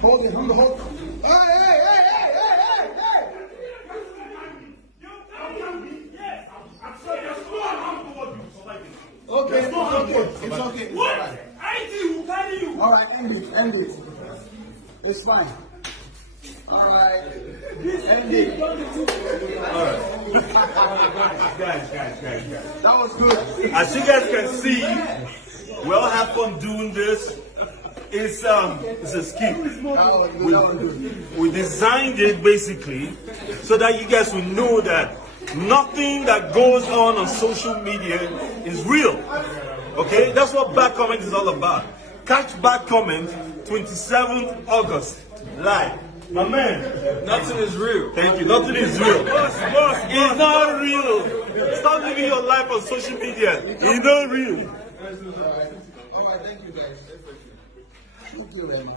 Hold it, hold it. Hey, hey, hey, hey, hey, hey, hey! Okay, it's okay. It's okay. What? I will carry you. All right, end it. It's fine. All right. End it. Guys. That was good. As you guys can see, we all have fun doing this. It's a skit. That was good. We designed it basically so that you guys will know that nothing that goes on social media is real. Okay, that's what Bad Comment is all about. Catch Bad Comment 27th August live. My man, Nothing is real. thank you. Nothing is real. It's not real. Stop living your life on social media. It's not real. All right, thank you guys. Thank you, man.